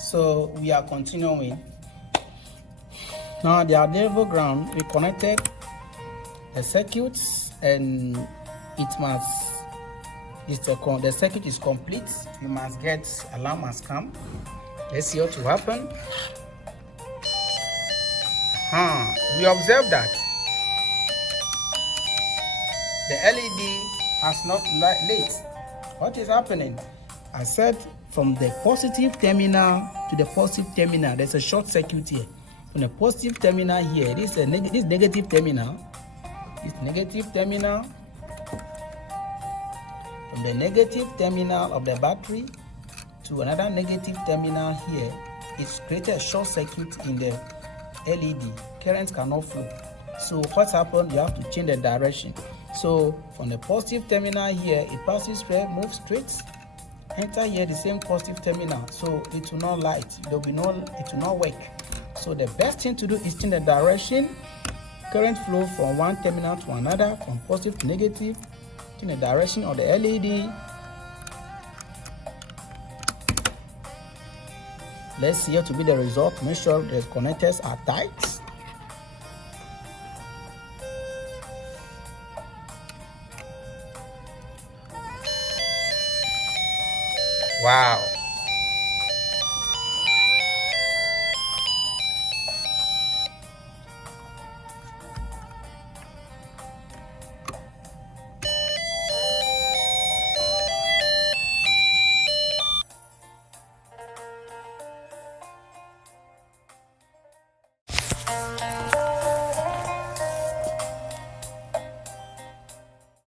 So we are continuing. Now the available ground, we connected the circuits and the circuit is complete. You must get alarm must come. Let's see what will happen. We observe that the LED has not lit. What is happening? I said from the positive terminal to the positive terminal, there's a short circuit here. From the positive terminal here, this negative terminal. This negative terminal. From the negative terminal of the battery to another negative terminal here, it's created a short circuit in the LED. Current cannot flow. So what's happened? You have to change the direction. So from the positive terminal here, it passes straight, moves straight, enter here the same positive terminal. So it will not light. It will not work. So the best thing to do is change the direction. Current flow from one terminal to another, from positive to negative. Change the direction of the LED. Let's see here to be the result. Make sure the connectors are tight. Wow.